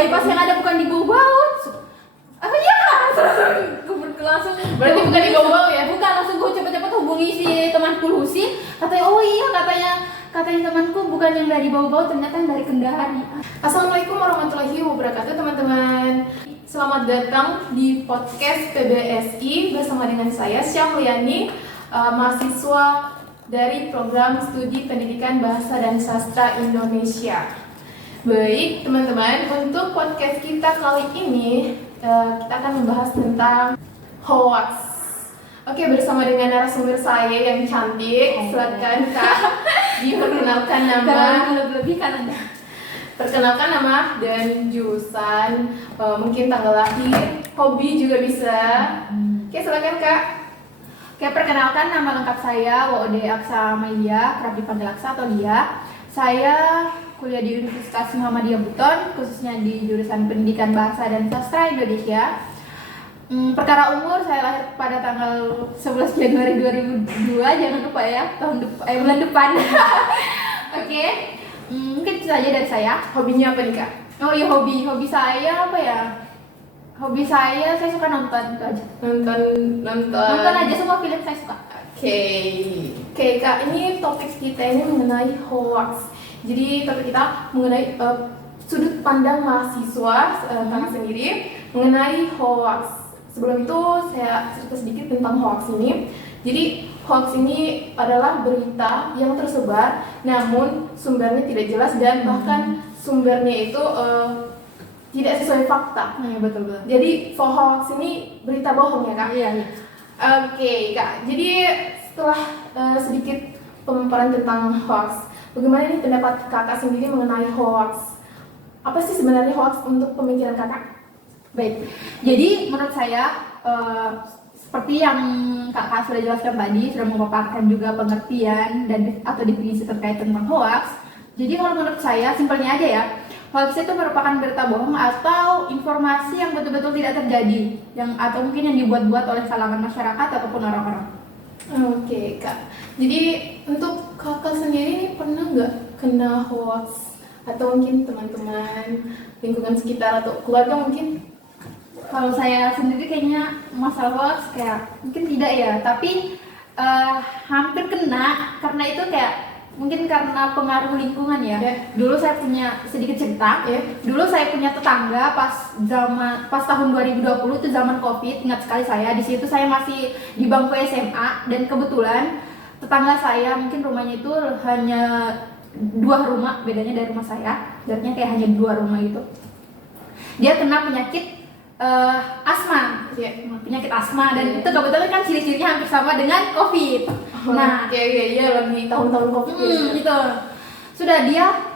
bypass yang ada bukan di bawah. Apa ya? Langsung berarti bukan di bawah ya? Bukan, langsung gue cepet-cepet hubungi si temanku Lucy. Katanya oh iya, katanya temanku bukan yang dari bawah-bawah, ternyata yang dari Kendari. Assalamualaikum warahmatullahi wabarakatuh teman-teman. Selamat datang di podcast PBSI bersama dengan saya Syahliani, mahasiswa dari program studi pendidikan bahasa dan sastra Indonesia. Baik teman-teman, untuk podcast kita kali ini kita akan membahas tentang hoax. Oke, bersama dengan narasumber saya yang cantik. Silakan Kak diperkenalkan nama. Lebih-lebihkan Anda. Perkenalkan nama dan jurusan, mungkin tanggal lahir, hobi juga bisa. Oke, silakan Kak. Oke, perkenalkan nama lengkap saya Woode Aksa Mailia, kerap dipanggil Aksa atau Lia. Saya kuliah di Universitas Muhammadiyah Buton, khususnya di jurusan Pendidikan Bahasa dan Sastra Indonesia. Perkara umur, saya lahir pada tanggal 11 Januari 2002, jangan lupa ya, bulan depan. Oke, mungkin itu saja dari saya. Hobinya apa nih Kak? Oh iya, hobi saya apa ya? Hobi saya suka nonton, itu aja. Nonton aja, semua film saya suka. Oke Kak, ini topik kita ini mengenai hoax. Jadi topik kita mengenai sudut pandang mahasiswa Kakak sendiri mengenai hoax. Sebelum itu saya cerita sedikit tentang hoax ini. Jadi hoax ini adalah berita yang tersebar namun sumbernya tidak jelas dan bahkan sumbernya itu tidak sesuai fakta. Iya, betul. Jadi hoax ini berita bohong ya Kak? Iya. Oke Kak, jadi setelah sedikit pemaparan tentang hoax, bagaimana nih pendapat Kakak sendiri mengenai hoax? Apa sih sebenarnya hoax untuk pemikiran Kakak? Baik, jadi menurut saya seperti yang Kakak sudah jelaskan tadi, sudah memaparkan juga pengertian dan atau definisi terkait tentang hoax. Jadi kalau menurut saya, simpelnya aja ya, hoax itu merupakan berita bohong atau informasi yang betul-betul tidak terjadi, atau mungkin yang dibuat-buat oleh kalangan masyarakat ataupun orang-orang. Oke Kak, jadi untuk Kakak sendiri pernah nggak kena hoax? Atau mungkin teman-teman, lingkungan sekitar atau keluarga mungkin? Kalau saya sendiri kayaknya masalah hoax kayak mungkin tidak ya, tapi hampir kena karena itu kayak mungkin karena pengaruh lingkungan ya. Dulu saya punya sedikit cerita. Dulu saya punya tetangga pas tahun 2020 itu zaman Covid, ingat sekali saya. Di situ saya masih di bangku SMA dan kebetulan tetangga saya mungkin rumahnya itu hanya 2 rumah bedanya dari rumah saya. Jaraknya kayak hanya 2 rumah itu. Dia kena penyakit asma, penyakit asma dan itu kebetulan kan ciri-cirinya hampir sama dengan COVID. Lagi tahun-tahun COVID gitu. Sudah dia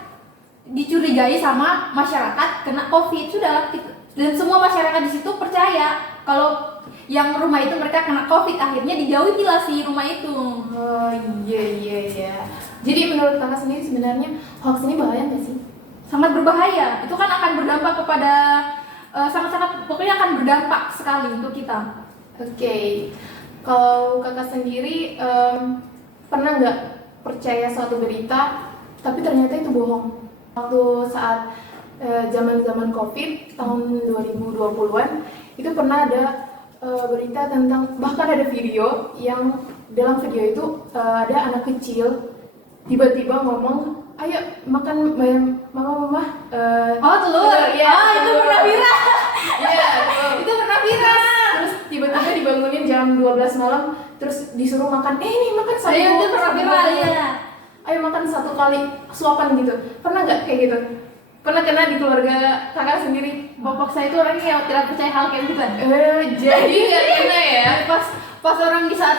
dicurigai sama masyarakat kena COVID sudah, dan semua masyarakat di situ percaya kalau yang rumah itu mereka kena COVID, akhirnya dijauhilah si rumah itu. Iya. Jadi menurut Kakak sendiri sebenarnya hoax ini bahaya nggak sih? Sangat berbahaya. Itu kan akan berdampak kepada sangat-sangat, pokoknya akan berdampak sekali untuk kita. Oke. Kalau Kakak sendiri pernah nggak percaya suatu berita tapi ternyata itu bohong? Waktu saat zaman-zaman COVID tahun 2020-an itu pernah ada berita tentang, bahkan ada video yang dalam video itu ada anak kecil tiba-tiba ngomong, ayo makan mama telur. Ya, itu pernah viral. Iya, Itu pernah viral. Terus tiba-tiba dibangunin jam 12 malam terus disuruh makan. Ini makan satu. Itu pernah viral ya. Ayo makan 1 kali suapan gitu. Pernah nggak kayak gitu? Pernah kena di keluarga Kakak sendiri? Bapak saya itu orangnya yang tidak percaya hal kayak gitu. Jadi nggak kena ya? Pas orang di saat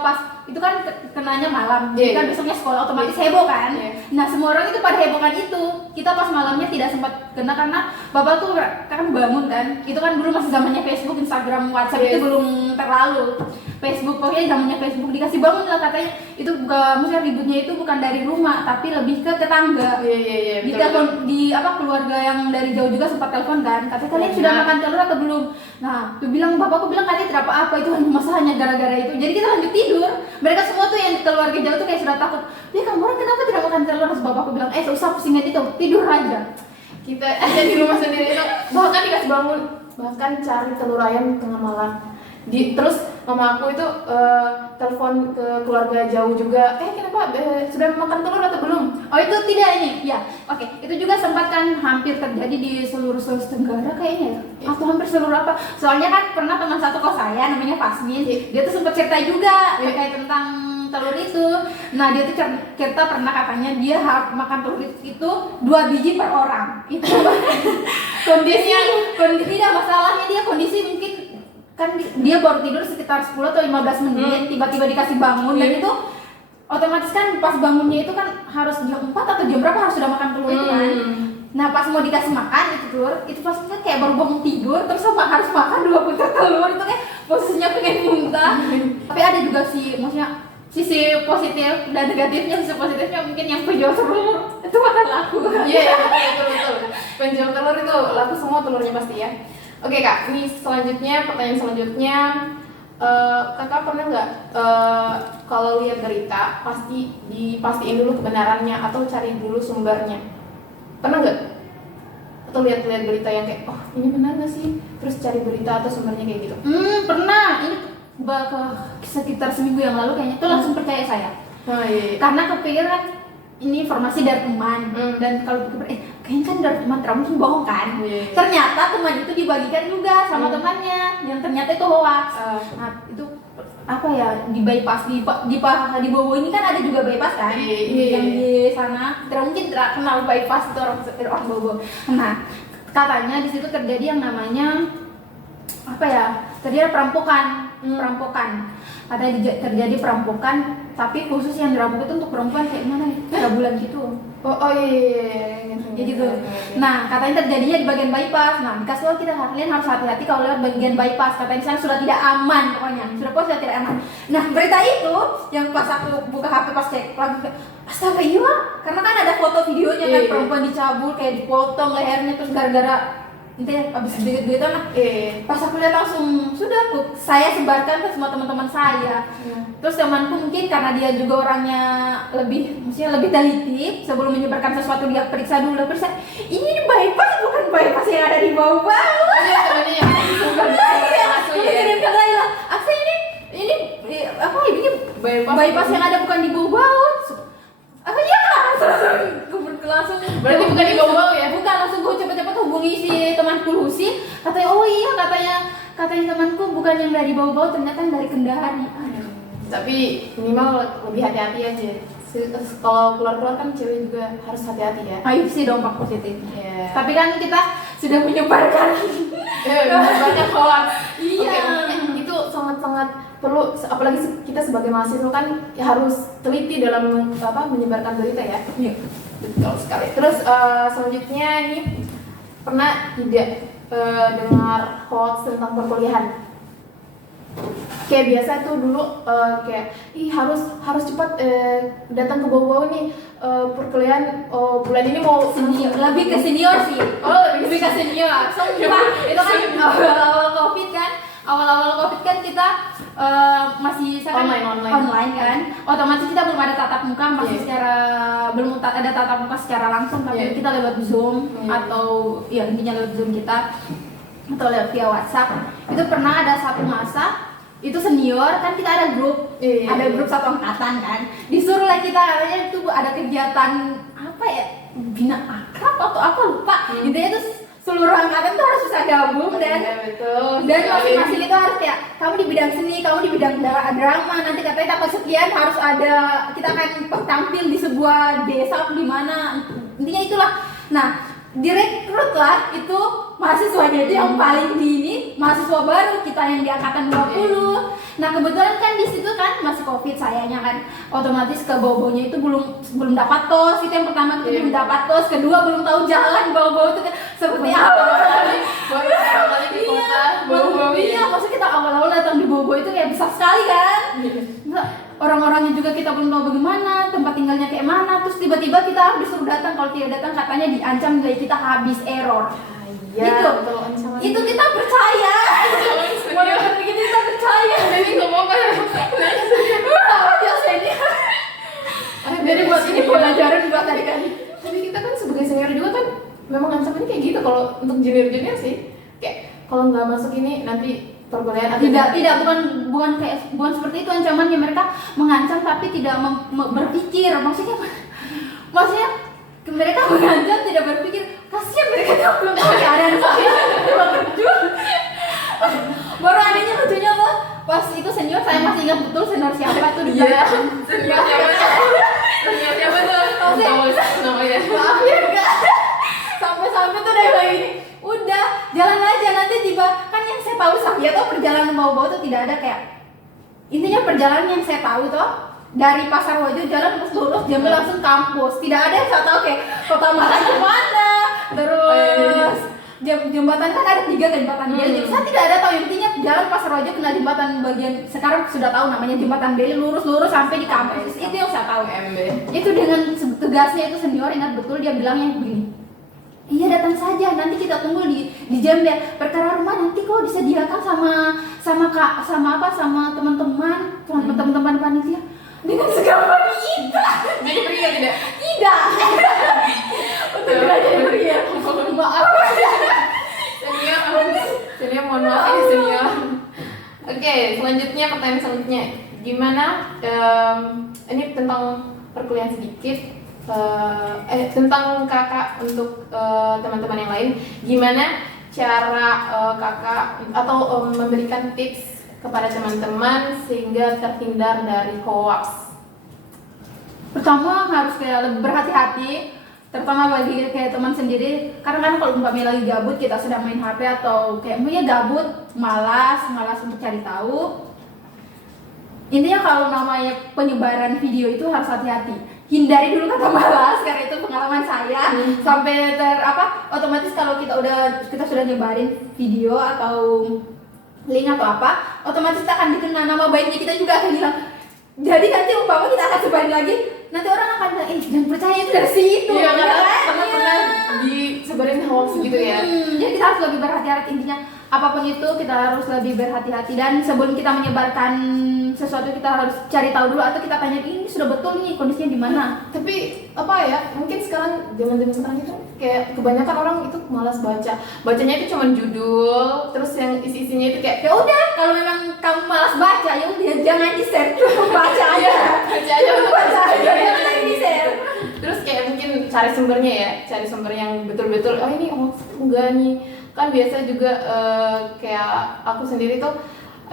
pas itu kan kenanya malam, jadi kan besoknya sekolah otomatis heboh kan. Nah semua orang itu pada hebohkan itu. Kita pas malamnya tidak sempat kena karena bapak tuh kan bangun kan. Itu kan dulu masih zamannya Facebook, Instagram, WhatsApp itu belum terlalu. Facebook, pokoknya zamannya Facebook, dikasih bangun lah katanya. Itu maksudnya ributnya itu bukan dari rumah tapi lebih ke tetangga. Iya. Di telepon keluarga yang dari jauh juga sempat telepon kan. Katanya kalian sudah makan telur atau belum? Nah, bapakku bilang katanya tidak apa-apa, itu hanya gara-gara itu. Jadi kita lanjut tidur. Mereka semua tuh yang keluarga jauh tuh kayak sudah takut. Ya kamu orang kenapa tidak makan telur? Terus bapakku bilang, usah pusingin itu, tidur aja. kita aja di rumah sendiri itu bahkan dikasih bangun, bahkan cari telur ayam tengah malam. Terus mama aku itu telepon ke keluarga jauh juga, kenapa sudah makan telur atau belum? Oh itu tidak ini, ya oke. Itu juga sempat kan hampir terjadi di seluruh Sulawesi Tenggara kayaknya ya. Atau hampir seluruh apa? Soalnya kan pernah teman satu kos saya namanya Fasmin, dia tuh sempat cerita juga terkait tentang telur itu. Nah dia tuh cerita pernah katanya dia harus makan telur itu 2 biji per orang. Itu kondisi tidak masalahnya dia kondisi mungkin kan dia baru tidur sekitar 10 atau 15 menit, tiba-tiba dikasih bangun dan itu otomatis kan pas bangunnya itu kan harus jam 4 atau jam berapa harus sudah makan telur itu kan. Nah pas mau dikasih makan itu telur, itu pas kan kayak baru bangun tidur terus harus makan 2 butir telur, itu kayak posisinya pengen muntah. Tapi ada juga sih, maksudnya sisi positif dan negatifnya. Sisi positifnya mungkin yang penjual telur itu makan laku. Iya, betul. Penjual telur itu laku semua telurnya pasti ya. Oke Kak, ini pertanyaan selanjutnya, Kakak pernah nggak kalau lihat berita pasti dipastiin dulu kebenarannya atau cari dulu sumbernya? Pernah nggak? Atau lihat berita yang kayak, oh ini benar nggak sih? Terus cari berita atau sumbernya kayak gitu? Pernah. Ini sekitar seminggu yang lalu kayaknya itu langsung percaya saya. Iya. Karena kepikiran ini informasi dari teman dan kalau kayaknya kan dari teman mungkin bohong kan. Ternyata teman itu dibagikan juga sama temannya yang ternyata itu hoax. Nah itu apa ya, di bypass di Bowo ini kan ada juga bypass kan yang di sana. Mungkin tidak kenal bypass itu orang Bowo. Nah katanya di situ terjadi yang namanya apa ya, terjadi perampokan. Katanya terjadi perampokan, tapi khusus yang dirampok itu untuk perempuan kayak mana nih, 3 bulan gitu. Iya. Gitu. Nah katanya terjadinya di bagian bypass. Nah dikasih tahu kalian harus hati-hati kalau lewat bagian bypass. Katanya di sana sudah tidak aman, pokoknya sudah tidak aman. Nah berita itu yang pas aku buka HP pas cek lagi, astaga iya, karena kan ada foto videonya kan perempuan dicabul kayak dipotong lehernya terus gara-gara intinya abis duit-duitan lah. Pas aku lihat langsung saya sebarkan ke semua teman-teman saya. Terus temanku mungkin karena dia juga orangnya lebih teliti, sebelum menyebarkan sesuatu dia periksa dulu. Ini bypass bukan bypass yang ada di bawah-bawah. Temannya yang Kemudian kata Ila, Aksa ini apa ini bypass yang ada bukan di bawah-bawah. Apa ya? Langsung berarti bukan di bawah ya? Bukan, langsung gue cepet-cepet hubungi si temanku Lucy. Katanya oh iya, katanya temanku bukan yang dari bawah-bawah, ternyata yang dari Kendari. Tapi minimal lebih hati-hati aja. Kalau keluar-keluar kan cewek juga harus hati-hati ya. Ayo sih dampak positif. Tapi kan kita sudah menyebarkan banyak hoax. Iya. Itu sangat-sangat perlu, apalagi kita sebagai mahasiswa kan ya harus teliti dalam menyebarkan berita ya. Iya. Betul sekali. Terus selanjutnya ini pernah tidak dengar hoax tentang perkuliahan? Kayak biasa tuh dulu kayak harus cepat datang ke bawah nih perkuliahan bulan ini mau lebih ke senior sih. Lebih ke senior. Sumpah itu kan awal-awal covid kan kita masih online kan. Otomatis kita belum ada tatap muka, belum ada tatap muka secara langsung, tapi kita lewat Zoom atau ya intinya lewat Zoom kita atau lewat via WhatsApp. Itu pernah ada satu masa itu senior kan kita ada grup, ada grup satu angkatan kan, disuruh lah kita katanya itu ada kegiatan apa ya, bina akrab atau apa lupa. Intinya itu seluruh angkatan tuh harus bisa gabung dan masing-masing itu harus kayak kamu di bidang seni, kamu di bidang drama, nanti katanya tanggal sekian harus ada, kita akan tampil di sebuah desa di mana, intinya itulah. Nah direkrut lah itu mahasiswanya itu yang paling dini, mahasiswa baru kita yang di angkatan 20. Nah kebetulan kan di situ kan masih covid sayanya kan, otomatis ke bawah-bawahnya itu belum dapat kos. Itu yang pertama kita belum dapat kos, kedua belum tahu jalan bawah-bawah itu seperti apa. Iya, maksudnya kita awal-awal datang di bawah-bawah itu kayak besar sekali kan. Orang-orangnya juga kita belum tahu bagaimana, tempat tinggalnya kayak mana. Terus tiba-tiba kita disuruh datang, kalau tidak datang katanya diancam nilai kita habis, error. Itu kita percaya. Walaupun begitu kita percaya. Jadi ngomong kan biasa ini. Jadi buat ini pelajaran buat adik-adik. Tapi kita kan sebagai senior juga kan memang ancamannya untuk junior sih, kayak kalau nggak masuk ini nanti perkuliahan Tidak, bukan seperti itu ancamannya. Mereka mengancam tapi tidak berpikir. Maksudnya mereka mengancam tidak berpikir. Kasihan mereka tuh belum tahu keadaan saya. Baru adanya lucunya loh, pas itu senior saya masih ingat betul senior siapa tuh di belakang. Senior siapa tuh? Namanya. Maaf ya enggak. Sampai tuh dari lagi ini. Udah, jalan aja nanti tiba. Kan yang saya tahu ya tuh perjalanan bau-bau tuh tidak ada kayak. Intinya perjalanan yang saya tahu tuh dari Pasar Wajo jalan terus lurus Jambi langsung kampus. Tidak ada yang saya tahu kayak Kota Malang kemana. Terus jembatan kan ada 3 kan jembatan Beli. Jadi saya tidak ada tahu, intinya jalan Pasar Wajo kena jembatan bagian sekarang sudah tahu namanya jembatan Beli, lurus sampai di kampus. Itu yang saya tahu. Itu dengan tugasnya itu senior, ingat betul dia bilangnya begini. Iya datang saja, nanti kita tunggu di Jambi. Perkara rumah nanti kok disediakan sama teman-teman panitia. Dengan segampang itu. Jadi pergi tidak? Tidak. Untuk belajar ya. Maaf. Senior mohon maaf ya senior. Oke, selanjutnya pertanyaan selanjutnya. Gimana ini tentang perkuliahan sedikit. Tentang kakak untuk teman-teman yang lain, gimana cara kakak atau memberikan tips kepada teman-teman sehingga terhindar dari hoax? Pertama harus kayak lebih berhati-hati, terutama bagi kayak teman sendiri. Karena kan kalau umpamanya lagi gabut kita sedang main HP atau kayak gabut, malas untuk cari tahu. Intinya kalau namanya penyebaran video itu harus hati-hati. Hindari dulu kata malas, karena itu pengalaman saya. Sampai otomatis kalau kita sudah nyebarin video atau link atau apa, otomatis kita akan dikenal, nama baiknya kita juga akan hilang. Jadi nanti umpama kita akan sebarin lagi, nanti orang akan bilang, jangan percaya itu dari situ. Iya, karena pernah disebarin hoax gitu ya. Jadi kita harus lebih berhati-hati, intinya apapun itu kita harus lebih berhati-hati. Dan sebelum kita menyebarkan sesuatu kita harus cari tahu dulu atau kita tanya ini sudah betul nih kondisinya di mana. Tapi mungkin sekarang zaman sekarang itu kayak kebanyakan orang itu malas bacanya itu cuma judul, terus yang isinya itu kayak ya udah kalau memang kamu malas baca ya udah jangan di-share, cuma baca aja. Baca aja jangan di-share. Terus kayak mungkin cari sumber yang betul-betul ini hoax enggak nih. Kan biasa juga kayak aku sendiri tuh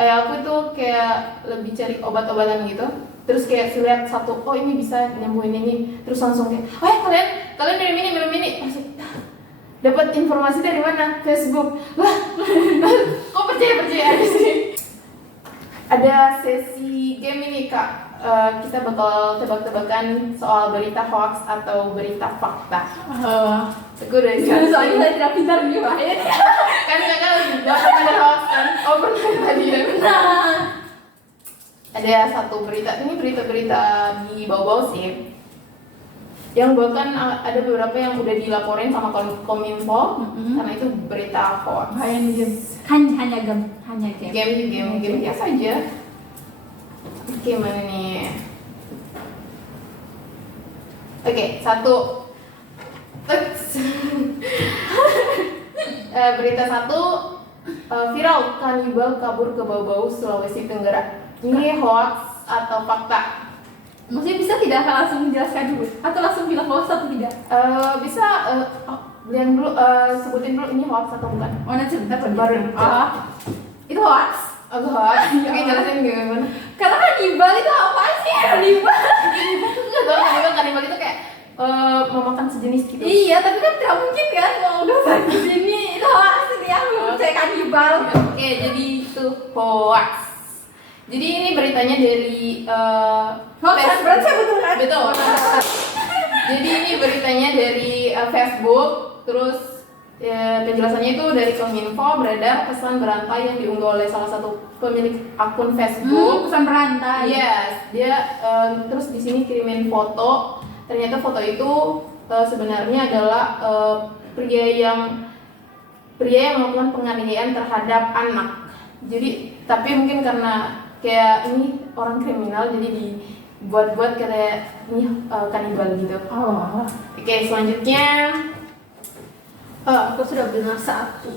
aku itu kayak lebih cari obat-obatan gitu. Terus kayak lihat satu, ini bisa nyembuhin ini, terus langsung kayak, kalian minum ini, langsung dapat informasi dari mana? Facebook. Lah, kok percaya aja sih? Ada sesi game ini Kak. Kita bakal tebak-tebakan soal berita hoax atau berita fakta. Aku udah Soalnya saya tidak pintar nih Pak. Kan kakak udah pernah hoax kan? Pernah tadi ya. Ada satu berita, ini berita-berita di bawah sih. Yang bahkan ada beberapa yang udah dilaporin sama Kominfo karena itu berita hoax. Hanya game. Game biasa aja. Oke, mana nih? Oke, satu. Berita satu, viral kanibal kabur ke Bau-Bau, Sulawesi Tenggara. Ini hoax atau fakta? Maksudnya bisa tidak langsung menjelaskan dulu atau langsung bilang hoax atau tidak? Bisa lihat dulu, sebutin dulu ini hoax atau bukan? Nanti sebentar baru. Itu hoax? Hoax. Oke, jelasin gimana? Karena kanibal itu apa sih? Kanibal nggak tahu, kanibal itu kayak memakan sejenis gitu. Iya, tapi kan tidak mungkin kan kalau udah sampai di sini itu hoax dia percaya kanibal. Oke, jadi itu hoax. Jadi ini beritanya dari hoax berarti betul kan? Betul. Jadi ini beritanya dari Facebook, terus penjelasannya itu dari Kominfo, beredar pesan berantai yang diunggah oleh salah satu pemilik akun Facebook. Pesan berantai. Yes, dia terus di sini kirimin foto. Ternyata foto itu sebenarnya adalah pria yang melakukan penganiayaan terhadap anak. Jadi tapi mungkin karena kayak ini orang kriminal jadi dibuat kayak ini kanibal gitu. Oh. Oke, selanjutnya Aku sudah benar satu.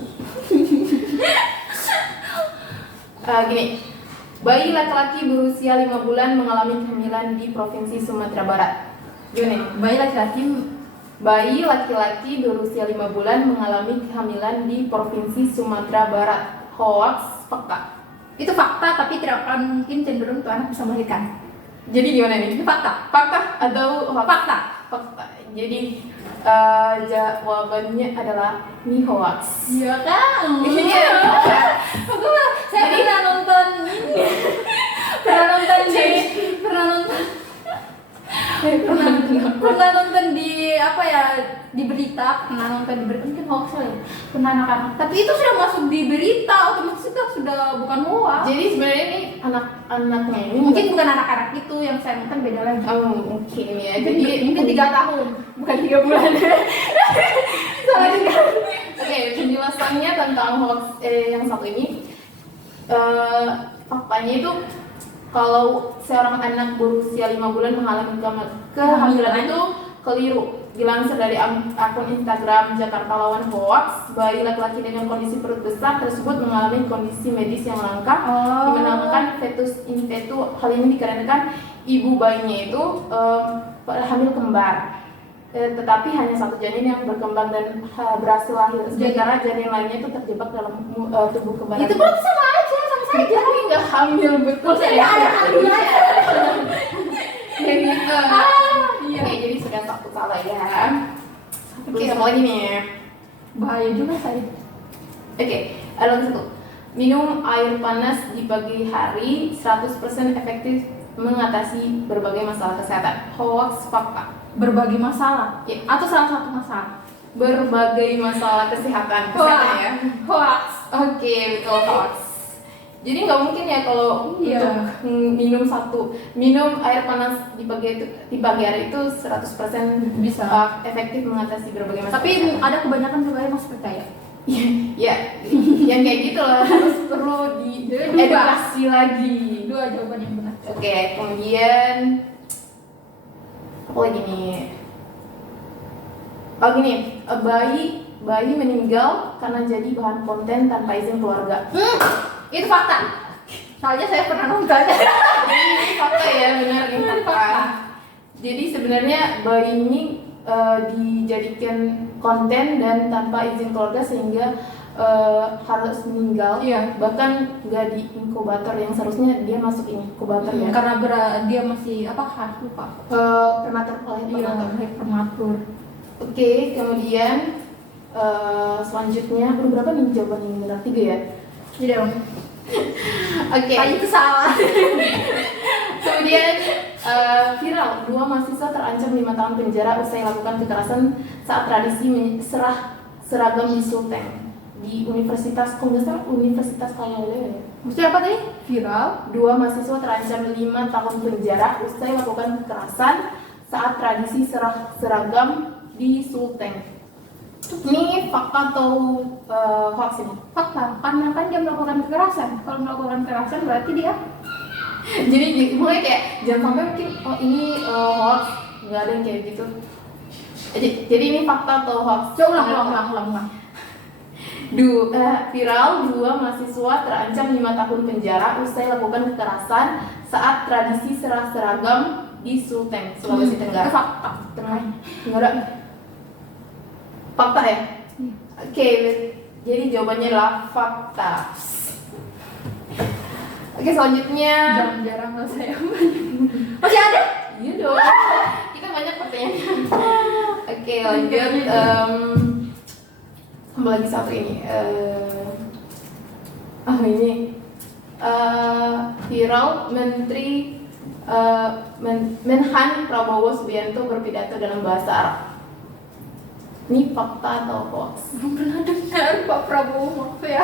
Gini, bayi laki-laki berusia 5 bulan mengalami kehamilan di Provinsi Sumatera Barat. Gini, bayi laki-laki berusia 5 bulan mengalami kehamilan di Provinsi Sumatera Barat. Hoax, fakta? Itu fakta, tapi tidak akan mungkin cenderung tuh anak bisa melahirkan. Jadi gimana nih? Itu fakta. Fakta atau hoax? Fakta. Fakta. Jadi jawabannya adalah ini hoax. Iya kan? Iya. Saya pernah nonton ini. Pernah nonton di apa ya, di berita, mungkin hoax ya, pernah anak-anak, tapi itu sudah masuk di berita, otomatis itu sudah bukan hoax. Jadi sebenarnya ini anak-anaknya ini Mungkin bukan anak-anak itu yang saya nonton, beda lagi. Mungkin ya. Jadi Jadi mungkin 3 tahun, bukan 3 bulan. Salah dengar. Oke, penjelasannya tentang hoax yang satu ini, faktanya itu kalau seorang anak berusia 5 bulan mengalami kehamilan itu keliru. Dilansir dari akun Instagram Jakarta Lawan Hoax, bayi laki-laki dengan kondisi perut besar tersebut mengalami kondisi medis yang langka, dinamakan fetus in petto. Hal ini dikarenakan ibu bayinya itu hamil kembar. Tetapi hanya satu janin yang berkembang dan berhasil lahir, sementara janin lainnya itu terjebak dalam tubuh kembar. Itu berarti sama aja, sama saja. Tapi nggak hamil betul Maksudnya ada hamil aja. Kayak gitu. Iya. Oke, jadi sudah satu salah ya. Oke, sama lagi nih. Bahaya juga saya. Oke, ada lagi satu. Minum air panas di pagi hari 100% efektif mengatasi berbagai masalah kesehatan. Hoax, fakta? Berbagai masalah, Ya. atau salah satu masalah. Berbagai masalah kesehatan ya. Hoax. Oke, betul, hoax. Jadi nggak mungkin ya kalau Iya. untuk minum air panas di pagi hari itu 100% Bisa. Efektif mengatasi berbagai masalah. Tapi kesehatan. ada kebanyakan juga yang masih percaya. Ya, yang kayak gitu loh harus perlu diedukasi lagi. 2 jawaban yang benar. Oke, kemudian apa lagi nih? Oh gini, bayi meninggal karena jadi bahan konten tanpa izin keluarga. Itu fakta. Soalnya saya pernah nonton. Ini fakta ya, benar ini fakta. Jadi sebenarnya bayi ini dijadikan konten dan tanpa izin keluarga sehingga harus meninggal. Iya. Bahkan nggak di inkubator yang seharusnya dia masuk inkubator ya. Karena dia masih apa? Lupa. Prematur, Iya, prematur. Oke, kemudian selanjutnya berapa nih jawaban yang benar? 3 ya. Tidak dong. Oke. Itu salah. Kemudian viral, 2 mahasiswa terancam 5 tahun penjara usai lakukan kekerasan saat tradisi seragam di Sulteng di Universitas Kayale. Maksudnya apa tadi? Viral. 2 mahasiswa terancam 5 tahun penjara usai lakukan kekerasan saat tradisi seragam di Sulteng. Ini fakta atau hoax ini? Fakta. Karena kan dia melakukan kekerasan. Kalau melakukan kekerasan berarti dia. Jadi mulai kayak jangan sampai mungkin ini hoax, nggak ada yang kayak gitu. Jadi ini fakta atau hoax? Coba ulang. Viral, 2 mahasiswa terancam 5 tahun penjara usai lakukan kekerasan saat tradisi seragam di Sulteng, Sulawesi Tenggara. Fakta. Nggak ada. Fakta ya? Oke, jadi jawabannya adalah fakta. Oke, selanjutnya. Jarang-jarang lah saya. Masih ada? Iya dong. Kita banyak pertanyaan. Oke, lanjut. Tambah lagi satu ini. Ini viral Menteri Menhan Prabowo Subianto berpidato dalam bahasa Arab. Ini fakta atau hoax? Belum pernah dengar Pak Prabowo, maaf ya.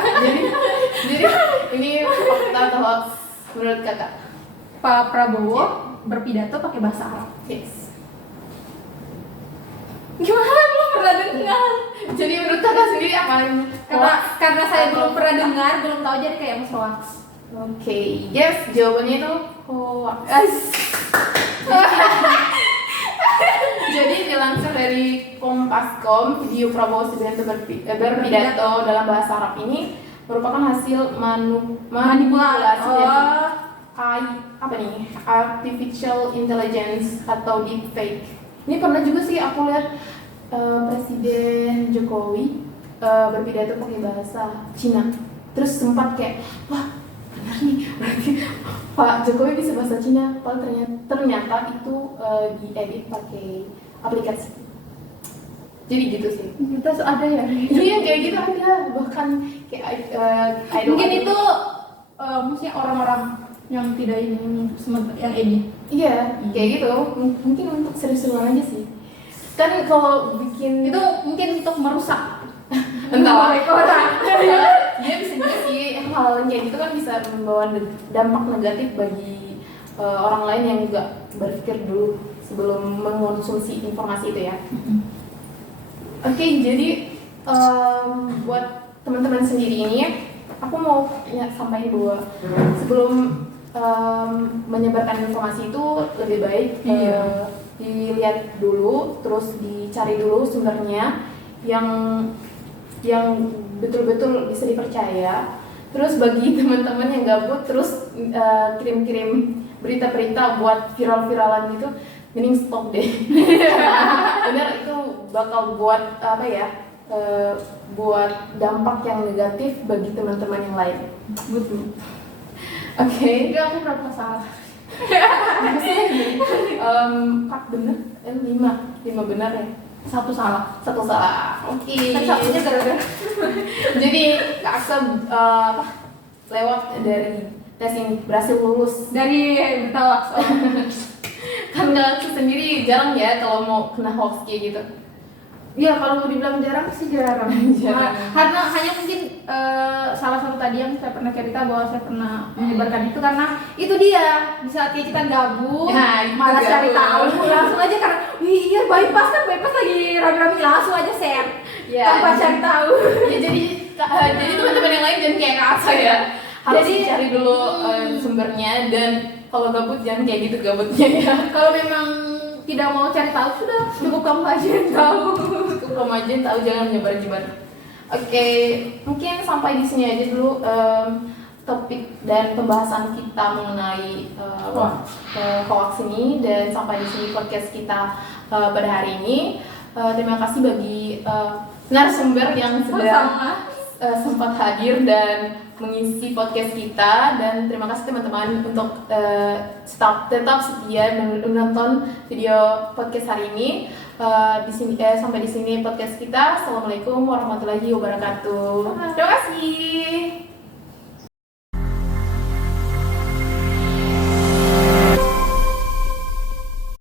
Jadi ini fakta atau hoax menurut kakak? Pak Prabowo berpidato pakai bahasa Arab. Yes. Gimana? Belum pernah dengar. Jadi menurut kakak sendiri apa? Karena saya belum pernah dengar, belum tahu, jadi kayak mas hoax. Oke, yes, jawabannya itu hoax. Jadi dilansir dari Kompas.com, video Prabowo Subianto berpidato dalam bahasa Arab ini merupakan hasil manipulasi dari apa nih? Artificial Intelligence atau deepfake. Ini pernah juga sih aku lihat Presiden Jokowi berpidato pakai bahasa Cina. Terus sempat kayak, wah benar nih, berarti Pak Jokowi bisa bahasa Cina. Padahal ternyata itu diedit pakai aplikasi. Jadi gitu sih. Kita ada ya. Iya kayak gitu ada, bahkan kayak Mungkin itu maksudnya orang-orang yang tidak ini yang edit. Iya, kayak gitu. Mungkin untuk seru-seruan aja sih. Kan kalau bikin Itu mungkin untuk merusak entah orang. Dia bisa juga sih hal yang kayak gitu kan bisa membawa dampak negatif bagi orang lain yang nggak berpikir dulu sebelum mengonsumsi informasi itu ya. Oke, jadi buat teman-teman sendiri ini aku mau sampaikan bahwa sebelum menyebarkan informasi itu lebih baik dilihat dulu, terus dicari dulu sumbernya yang betul-betul bisa dipercaya. Terus bagi teman-teman yang gabut terus kirim-kirim berita-berita buat viral-viralan gitu, mending stop deh. Bener itu bakal buat apa ya? Buat dampak yang negatif bagi teman-teman yang lain. Betul. Oke. Jadi aku berapa salah? Maksudnya gini, 4 bener, 5 benar ya. Satu salah. Oke. Kan satunya gara-gara. Jadi Kak Aksa lewat dari tes ini berhasil lulus. Dari berita hoax. Kan Kak Aksa sendiri jarang ya kalau mau kena hoax kayak gitu. Iya, kalau mau dibilang jarang sih jarang. Jarang. Karena hanya mungkin salah satu tadi yang saya pernah cerita bahwa saya pernah menyebarkan itu karena itu dia di saat kita gabut, Nah, itu malas gabut. cari tahu, langsung aja karena iya bypass lagi rame-rame langsung aja share tanpa cari tahu. Ya jadi teman-teman yang lain jangan kayak Kak Aksa ya. Harus Jadi, cari dulu sumbernya, dan kalau gabut jangan kayak gitu gabutnya ya. Kalau memang tidak mau cari tahu sudah cukup kamu aja yang tahu. Cukup kamu aja yang tahu, jangan menyebar-nyebar. Oke, mungkin sampai di sini aja dulu topik dan pembahasan kita mengenai hoax ini, dan sampai di sini podcast kita pada hari ini. Terima kasih bagi narasumber yang sudah sempat hadir dan mengisi podcast kita, dan terima kasih teman-teman untuk tetap setia menonton video podcast hari ini. Di sini sampai di sini podcast kita. Assalamualaikum warahmatullahi wabarakatuh. Terima kasih.